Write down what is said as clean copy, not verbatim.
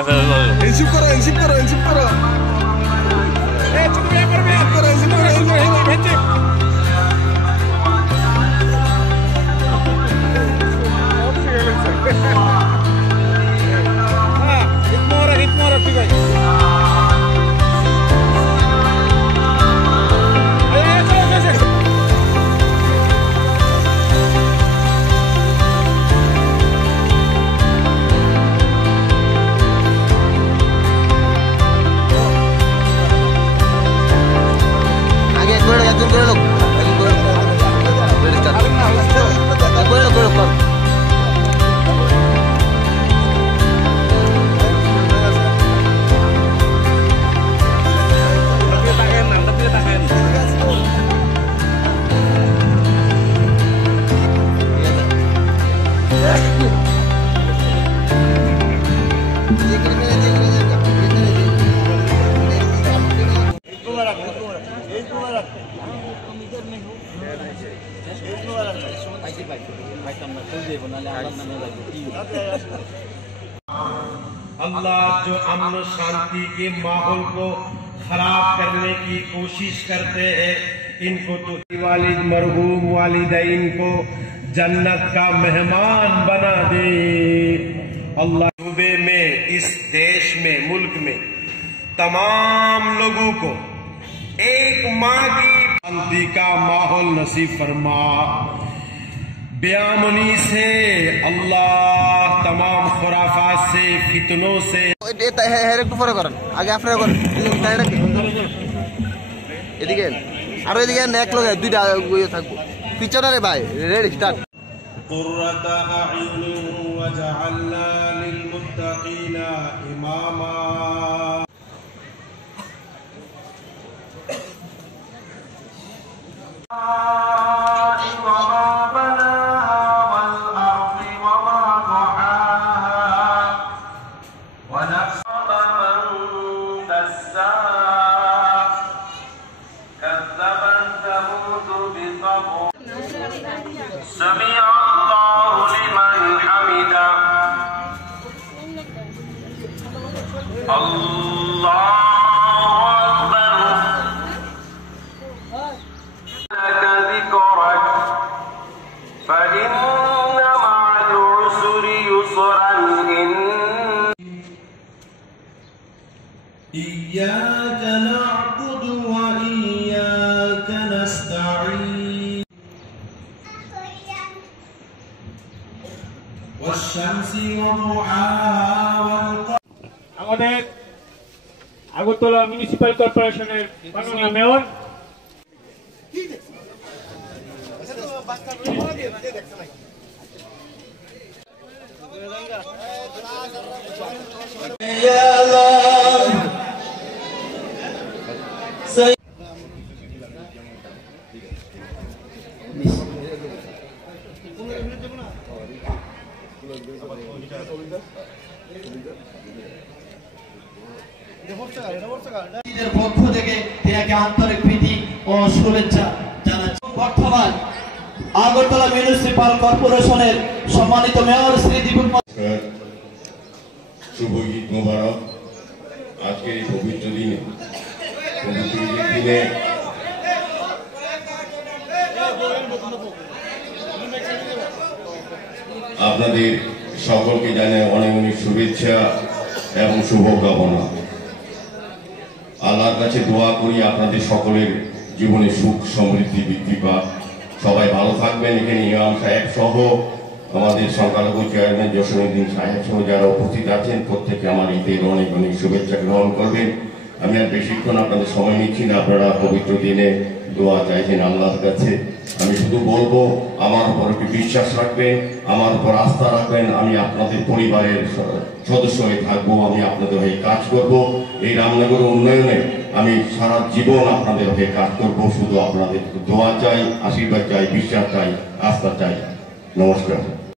আছে ইনসিপ করো তুমি একবার বের করো ইনসিপ করো ভেজে hit more ঠিক আছে अल्लाह जो अमन शांति के माहौल को खराब करने की कोशिश करते हैं इनको तो वालिद मरहूम वालिदैन को जन्नत का मेहमान बना दे। अल्लाह सूबे में इस देश में मुल्क में तमाम लोगों को एक माँ की शांति का माहौल नसीब फरमा। बेअमनी से अल्लाह तमाम खुराफात से फितनों से একটু পরে করেন আগে আপনারা করেন এদিকে আর ওইদিকে নেক লগে দুইটা থাকবো পিছনে রে ভাই রেডি স্টার্ট قرة أعين وجعلنا للمتقين إماما سمع الله لمن حمده الله أكبر لك ذكرك فإن مع العسر يسرا إياك نعبد وإياك نستعين والشمس وضحاها والقمر আমাদের আগরতলা মিউনিসিপাল কর্পোরেশনের মাননীয় মেয়র পক্ষ থেকে তাকে আন্তরিক প্রীতি ও শুভেচ্ছা জানাচ্ছি। বর্তমান আগরতলা মিউনিসিপাল কর্পোরেশনের সম্মানিত মেয়র শ্রী দীপক শুভ ঈদ মোবারক। আজকের এই পবিত্র দিনে আপনাদের সকলকে জানাই অনেক অনেক শুভেচ্ছা এবং শুভকামনা। আল্লাহর কাছে দোয়া করি আপনাদের সকলের জীবনে সুখ সমৃদ্ধি বৃদ্ধি পাক। সবাই ভালো থাকবেন। এখানে ইমাম সাহেব সহ আমাদের সংখ্যালঘু চেয়ারম্যান জসীমউদ্দিন সাহেব সহ যারা উপস্থিত আছেন প্রত্যেকে আমার ঈদের অনেক অনেক শুভেচ্ছা গ্রহণ করবেন। আমি আর বেশিক্ষণ আপনাদের সময় নিচ্ছি না। আপনারা পবিত্র দিনে দোয়া চাইছেন আল্লাহর কাছে। আমি শুধু বলবো আমার উপর একটু বিশ্বাস রাখবেন, আমার উপর আস্থা রাখবেন। আমি আপনাদের পরিবারের সদস্য হয়ে থাকবো। আমি আপনাদের হয়ে কাজ করব। এই রামনগর উন্নয়নে আমি সারা জীবন আপনাদের হয়ে কাজ করব। শুধু আপনাদের দোয়া চাই, আশীর্বাদ চাই, বিশ্বাস চাই, আস্থা চাই। নমস্কার।